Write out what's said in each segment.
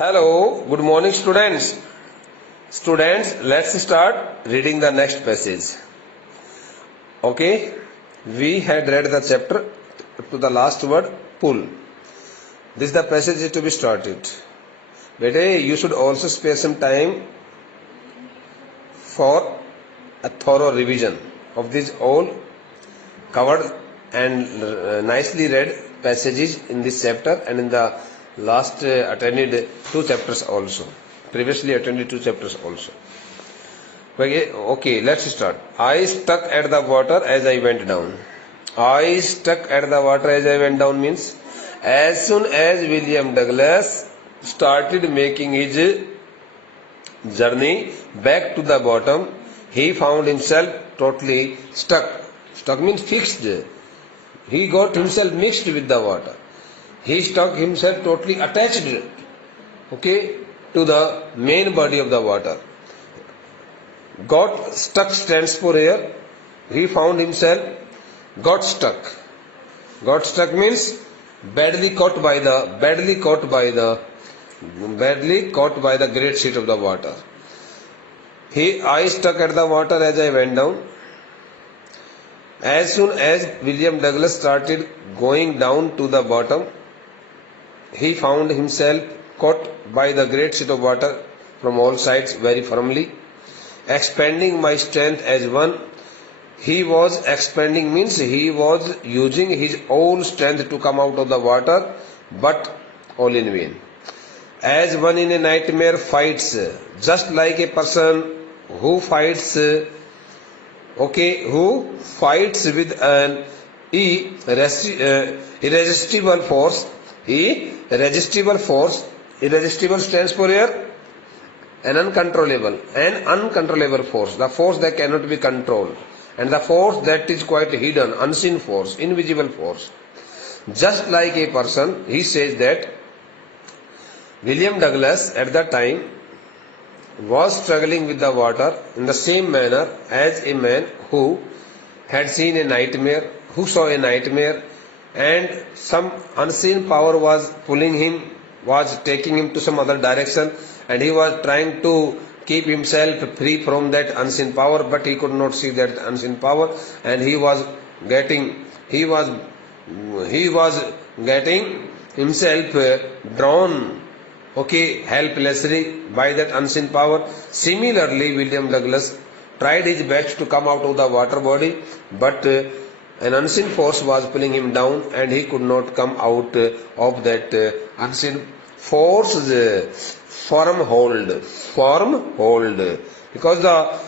Hello, good morning students. Students, let's start reading the next passage. Okay, we had read the chapter to the last word pull. This is the passage to be started. Bete, you should also spare some time for a thorough revision of these all covered and nicely read passages in this chapter and in the last attended two chapters also. Previously attended two chapters also. Okay, let's start. I stuck at the water as I went down. I stuck at the water as I went down means as soon as William Douglas started making his journey back to the bottom, he found himself totally stuck. Stuck means fixed. He got himself mixed with the water. He stuck himself totally attached, to the main body of the water. Got stuck stands for here. He found himself got stuck. Got stuck means badly caught by the great sheet of the water. I stuck at the water as I went down. As soon as William Douglas started going down to the bottom, he found himself caught by the great sheet of water from all sides very firmly. Expanding my strength as one, he was expanding means he was using his own strength to come out of the water, but all in vain. As one in a nightmare fights, just like a person who fights with an irresistible force. Irresistible stands for here an uncontrollable force, the force that cannot be controlled, and the force that is quite hidden, unseen force, invisible force. Just like a person, he says that William Douglas at that time was struggling with the water in the same manner as a man who had seen a nightmare, who saw a nightmare, and some unseen power was pulling him, was taking him to some other direction, and he was trying to keep himself free from that unseen power, but he could not see that unseen power, and he was getting himself drawn helplessly by that unseen power. Similarly, William Douglas tried his best to come out of the water body, but an unseen force was pulling him down, and he could not come out of that unseen force's firm hold, because the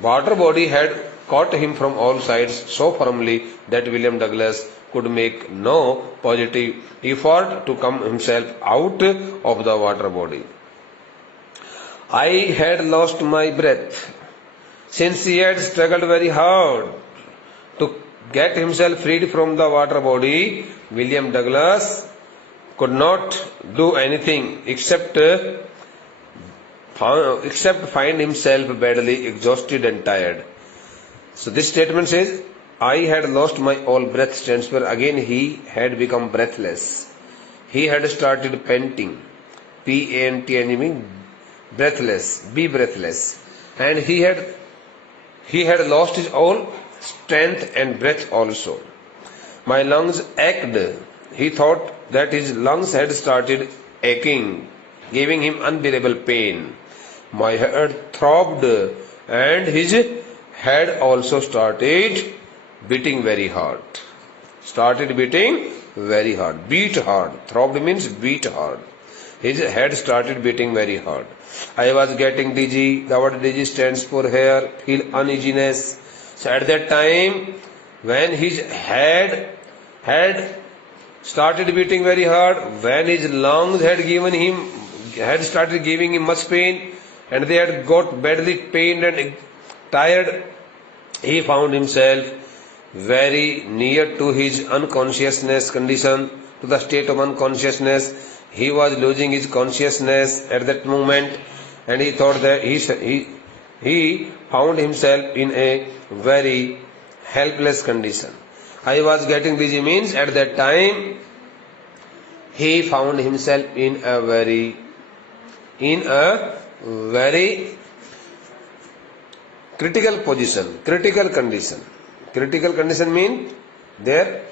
water body had caught him from all sides so firmly that William Douglas could make no positive effort to come himself out of the water body. I had lost my breath. Since he had struggled very hard to get himself freed from the water body, William Douglas could not do anything except find himself badly exhausted and tired. So this statement says, I had lost my all breath stands for again he had become breathless. He had started panting. P-A-N-T means breathless, be breathless. And he had lost his all strength and breath also. My lungs ached. He thought that his lungs had started aching, giving him unbearable pain. My head throbbed, and his head also started beating very hard. Beat hard. Throbbed means beat hard. His head started beating very hard. I was getting dizzy. The word dizzy stands for here, feel uneasiness. So at that time, when his head had started beating very hard, when his lungs had started giving him much pain, and they had got badly pained and tired, he found himself very near to his unconsciousness condition, to the state of unconsciousness. He was losing his consciousness at that moment, and he thought that he found himself in a very helpless condition. I was getting dizzy means at that time he found himself in a very in a very critical position, critical condition. Critical condition means there.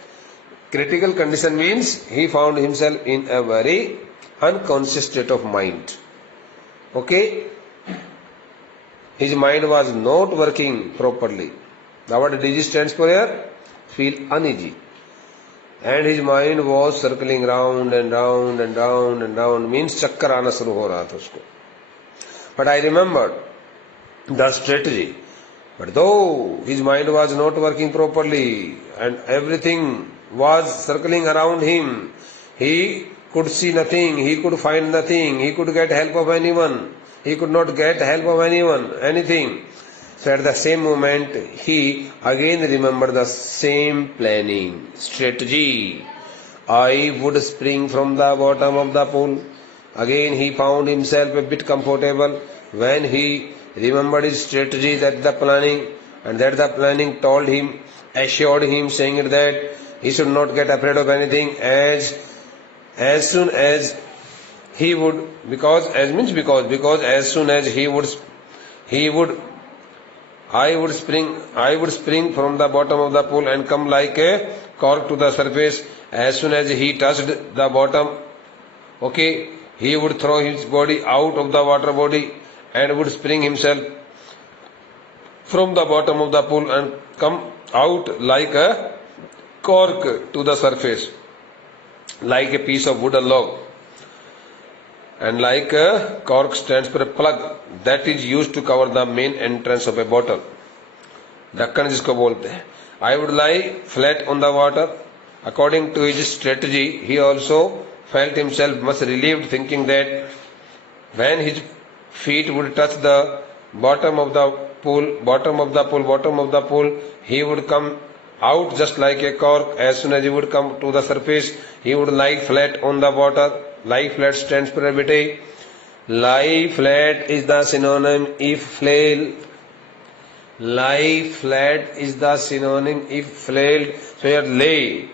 Critical condition means he found himself in a very unconscious state of mind. Okay? His mind was not working properly. The word DG stands for here, feel uneasy. And his mind was circling round and round and round and round, means chakkar aana shuru ho raha tha usko. But I remembered the strategy. But though his mind was not working properly and everything was circling around him, he could see nothing, he could find nothing, he could get help of anyone, he could not get help of anyone, anything. So at the same moment, he again remembered the same planning, strategy. I would spring from the bottom of the pool. Again he found himself a bit comfortable when he remembered his strategy, that the planning, and that the planning told him, assured him, saying it that he should not get afraid of anything as soon as he would, because as soon as he would I would spring from the bottom of the pool and come like a cork to the surface. As soon as he touched the bottom, okay, he would throw his body out of the water body and would spring himself from the bottom of the pool and come out like a cork to the surface, like a piece of wooden log. And like a cork stands for a plug that is used to cover the main entrance of a bottle. ढक्कन जिसको बोलते हैं. I would lie flat on the water. According to his strategy, he also felt himself much relieved, thinking that when his feet would touch the bottom of the pool, he would come out just like a cork. As soon as he would come to the surface, he would lie flat on the water. Lie flat stands for a lie flat is the synonym if flail. Lie flat is the synonym if flailed. So here lay,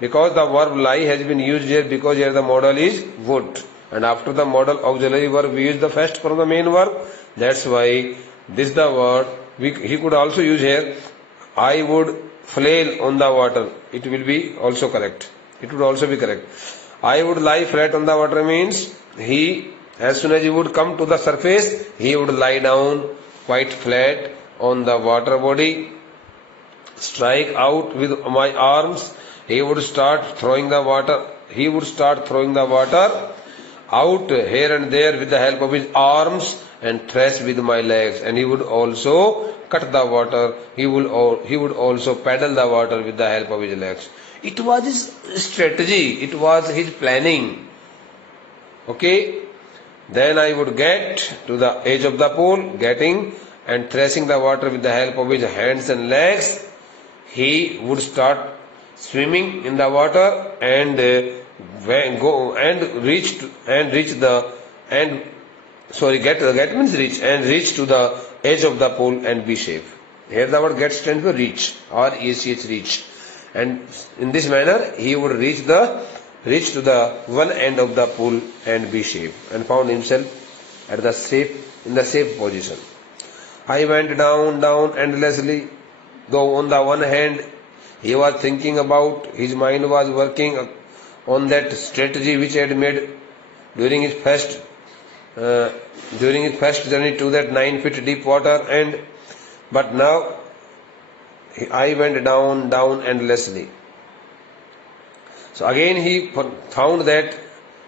because the verb lie has been used here, because here the modal is would, and after the modal auxiliary verb we use the first from the main verb. That's why this the word. He could also use here, I would flail on the water. It will be also correct. It would also be correct. I would lie flat on the water means he, as soon as he would come to the surface, he would lie down quite flat on the water body, strike out with my arms. He would start throwing the water. He would start throwing the water out here and there with the help of his arms and thrash with my legs. And he would also cut the water. He would also paddle the water with the help of his legs. It was his strategy. It was his planning. Okay. Then I would get to the edge of the pool, getting and thrashing the water with the help of his hands and legs. He would start swimming in the water and reach to the edge of the pool and be safe. Here the word get stands for reach, R-E-C-H, reach. And in this manner he would reach to the one end of the pool and be safe, and found himself in the safe position. I went down endlessly, though on the one hand he was thinking about, his mind was working on that strategy which he had made during his first journey to that 9 feet deep water, but now I went down endlessly. So again he found that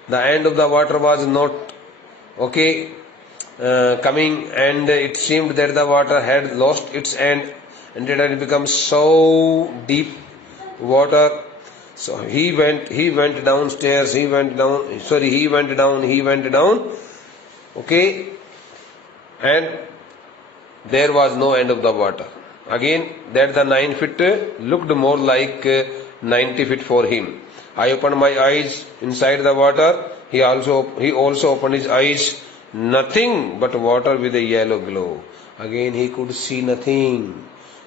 the end of the water was not coming, and it seemed that the water had lost its end and it had become so deep water. So he went downstairs, he went down, and there was no end of the water. Again, that the 9 feet looked more like 90 feet for him. I opened my eyes inside the water. He also opened his eyes. Nothing but water with a yellow glow. Again he could see nothing.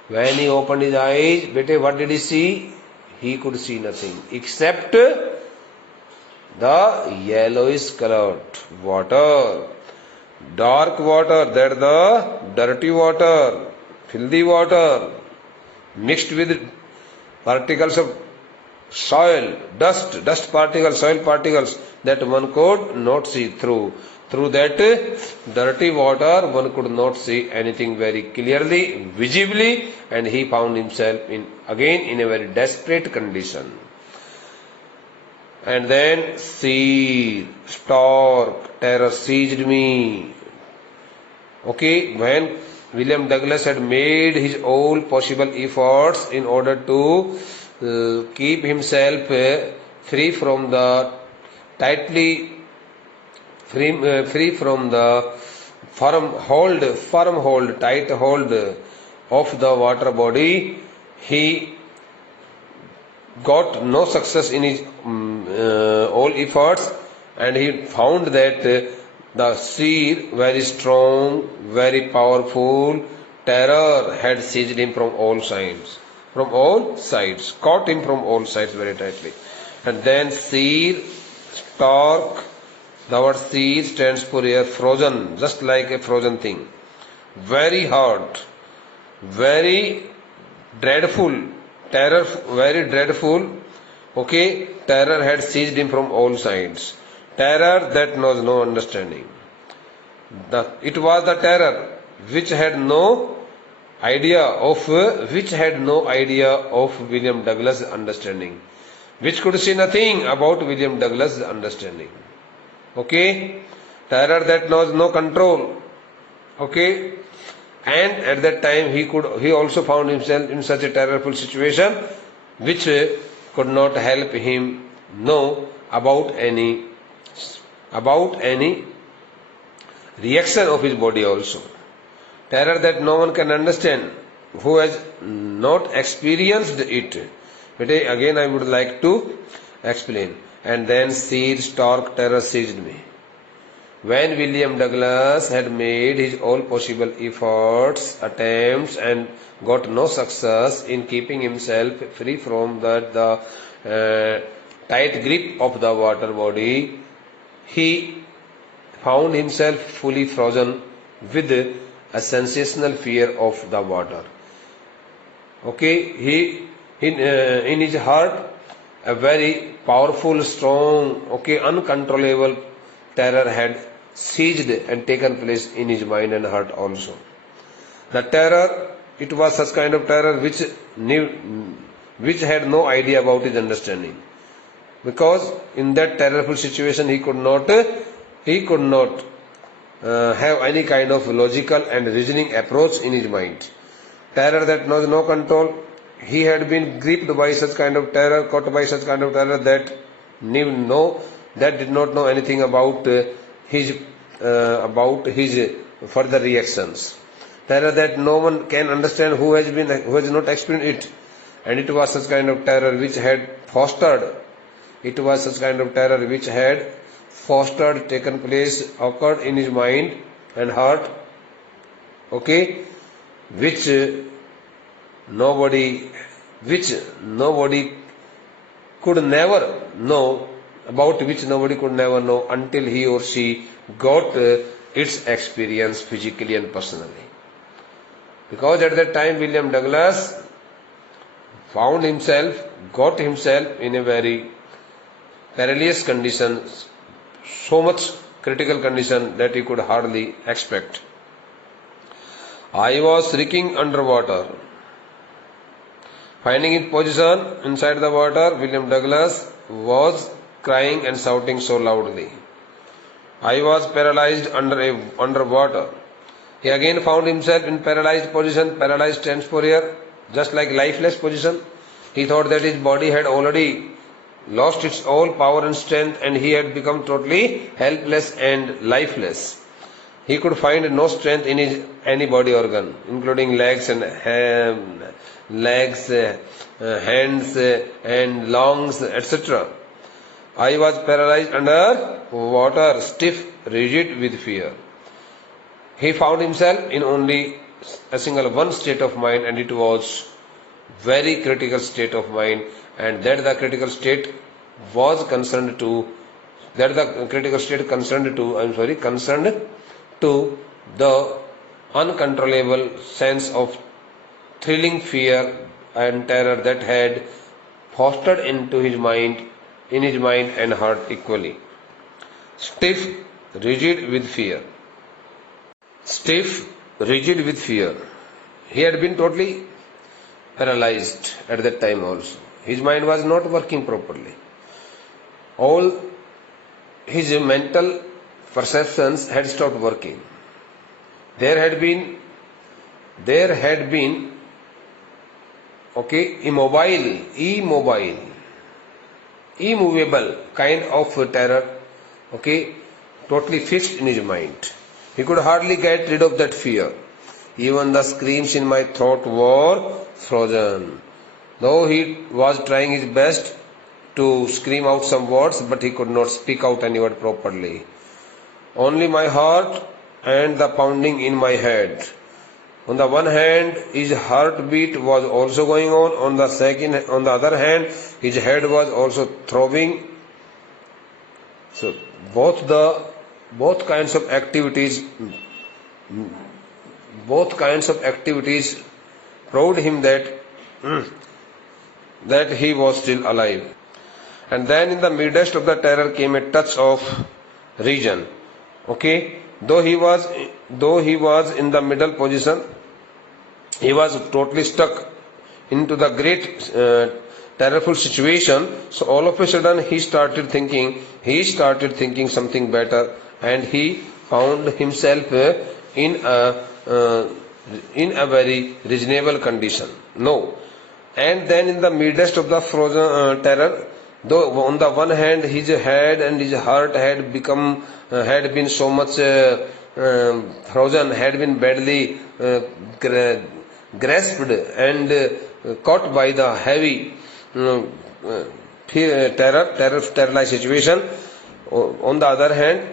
When he opened his eyes, what did he see? He could see nothing except the yellowish colored water. Dark water, that the dirty water, filthy water, mixed with particles of soil, dust particles, soil particles that one could not see through. Through that dirty water, one could not see anything very clearly, visibly, and he found himself again in a very desperate condition. And then sea, stork, terror seized me. Okay, when William Douglas had made his all possible efforts in order to keep himself free from the tight hold of the water body, he got no success in his all efforts, and he found that the sea, very strong, very powerful terror had seized him from all sides, caught him from all sides very tightly. And then sea, stork, the word sea stands for air, frozen, just like a frozen thing. Very hard, very dreadful, terror, very dreadful. Okay, terror had seized him from all sides. Terror that knows no understanding. It was the terror which had no idea of William Douglas' understanding, which could see nothing about William Douglas' understanding. Okay, terror that knows no control. Okay, and at that time he also found himself in such a terrible situation, which could not help him know about any reaction of his body also. Terror that no one can understand who has not experienced it. But again I would like to explain. And then sea, stork, terror seized me. When William Douglas had made his all possible efforts, attempts, and got no success in keeping himself free from the tight grip of the water body, he found himself fully frozen with a sensational fear of the water. Okay, in his heart, a very powerful, strong, uncontrollable terror had seized and taken place in his mind and heart also. The terror, it was such kind of terror which had no idea about his understanding, because in that terrible situation he could not have any kind of logical and reasoning approach in his mind. Terror that knows no control. He had been gripped by such kind of terror, caught by such kind of terror that did not know anything about his further reactions. Terror that no one can understand who has not experienced it, and it was such kind of terror which had fostered. Taken place, occurred in his mind and heart. Okay, which nobody could never know, until he or she got its experience physically and personally. Because at that time William Douglas got himself in a very perilous condition, so much critical condition that he could hardly expect. I was shrieking underwater. Finding his position inside the water, William Douglas was crying and shouting so loudly. I was paralyzed underwater. He again found himself in paralyzed position. Paralyzed stands for here, just like lifeless position. He thought that his body had already lost its all power and strength, and he had become totally helpless and lifeless. He could find no strength in any body organ, including legs, hands and lungs, etc. I was paralyzed under water, stiff, rigid with fear. He found himself in only a single one state of mind, and it was very critical state of mind, and that the critical state was concerned to that the critical state concerned to the uncontrollable sense of thrilling fear and terror that had fostered in his mind and heart equally. Stiff, rigid with fear. Stiff, rigid with fear. He had been totally paralyzed at that time also. His mind was not working properly. All his mental perceptions had stopped working. There had been immovable kind of terror, totally fixed in his mind. He could hardly get rid of that fear. Even the screams in my throat were frozen. Though he was trying his best to scream out some words, but he could not speak out any word properly. Only my heart and the pounding in my head. On the one hand, his heartbeat was also going on. On the other hand, his head was also throbbing. So both kinds of activities proved him that he was still alive. And then in the midst of the terror came a touch of reason. Though he was in the middle position, he was totally stuck into the great terrible situation. So all of a sudden he started thinking something better, and he found himself in a very reasonable condition. And then in the midst of the frozen terror, though on the one hand his head and his heart had been so much frozen, had been badly grasped and caught by the heavy terrorized situation. On the other hand,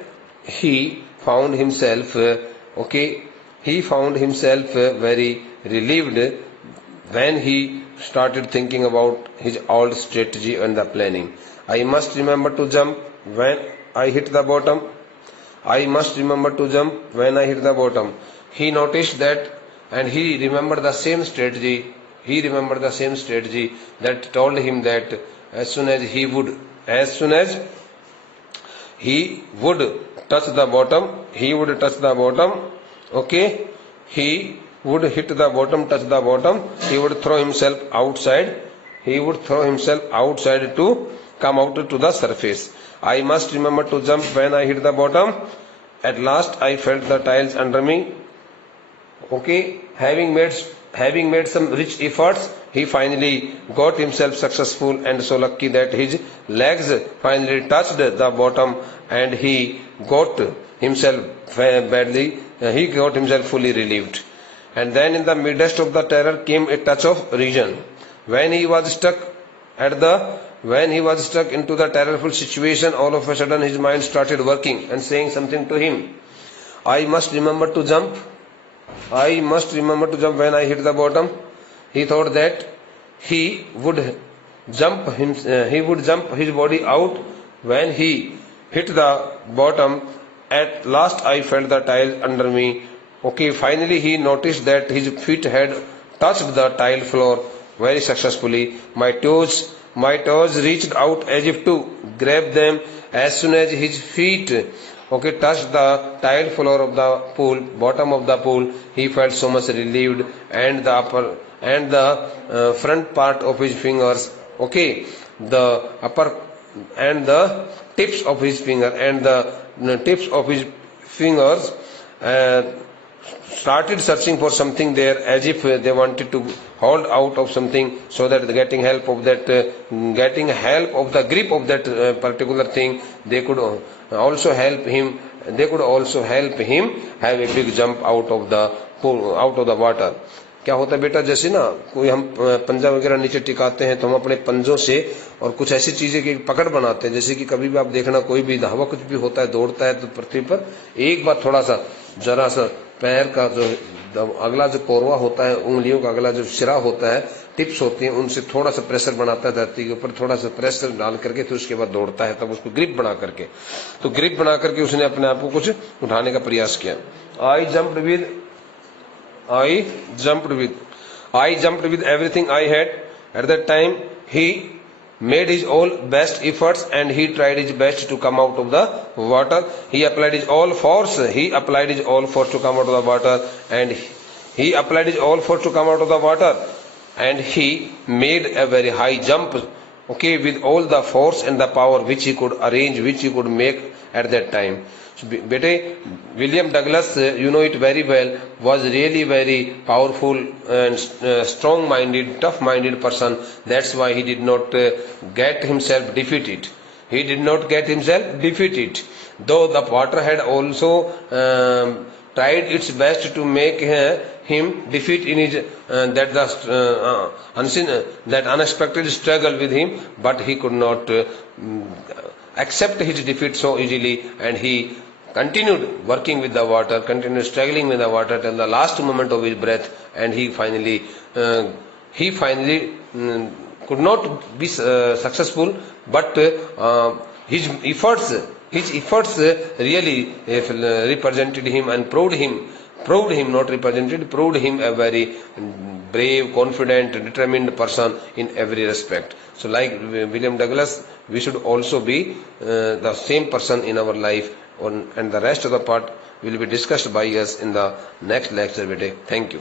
he found himself very relieved when he started thinking about his old strategy and the planning. I must remember to jump when I hit the bottom. He noticed that, and he remembered the same strategy. That told him that as soon as he would touch the bottom, he would hit the bottom, he would throw himself outside to come out to the surface. I must remember to jump when I hit the bottom. At last I felt the tiles under me. Having made some rich efforts, he finally got himself successful, and so lucky that his legs finally touched the bottom, and he got himself fully relieved. And then in the midst of the terror came a touch of reason. When he was stuck into the terrible situation, all of a sudden his mind started working and saying something to him. I must remember to jump when I hit the bottom. He thought that he would jump his body out when he hit the bottom. At last I felt the tile under me. Finally he noticed that his feet had touched the tile floor very successfully. My toes reached out as if to grab them. As soon as his feet touched the tile floor of the bottom of the pool, he felt so much relieved, and the front part of his fingers, the upper and the tips of his fingers started searching for something there, as if they wanted to hold out of something, so that getting help of the grip of that particular thing, they could also help him have a big jump out of the pool, out of the water. क्या होता है बेटा, जैसे ना कोई हम पंजा वगैरह नीचे टिकाते हैं तो हम अपने पंजों से और कुछ ऐसी चीजें की पकड़ बनाते हैं, जैसे कि कभी भी आप देखना कोई भी धावा कुछ भी होता है, दौड़ता है तो पृथ्वी पर एक बार थोड़ा सा जरा सा पैर का जो अगला जो कोरवा होता है, उंगलियों का अगला जो सिरा होता है, टिप्स होती हैं उनसे थोड़ा सा प्रेशर बनाता है धरती के ऊपर, थोड़ा सा प्रेशर डाल करके फिर उसके बाद दौड़ता है, तब उसको ग्रिप बना करके, तो ग्रिप बना करके उसने अपने आप को कुछ उठाने का प्रयास किया। आई jumped with everything I had at that time. He made his all best efforts and he tried his best to come out of the water. He applied his all force to come out of the water, and he applied his all force to come out of the water, and he made a very high jump, okay, with all the force and the power which he could arrange, which he could make at that time. So, bete, William Douglas, you know it very well, was really very powerful and strong-minded, tough-minded person. That's why he did not get himself defeated. He did not get himself defeated. Though the water had also tried its best to make him defeat in his that unexpected struggle with him, but he could not accept his defeat so easily, and he continued working with the water, continued struggling with the water till the last moment of his breath, and he finally could not be successful, but his efforts really represented him and proved him a very brave, confident, determined person in every respect. So like William Douglas, we should also be the same person in our life, and the rest of the part will be discussed by us in the next lecture. Thank you.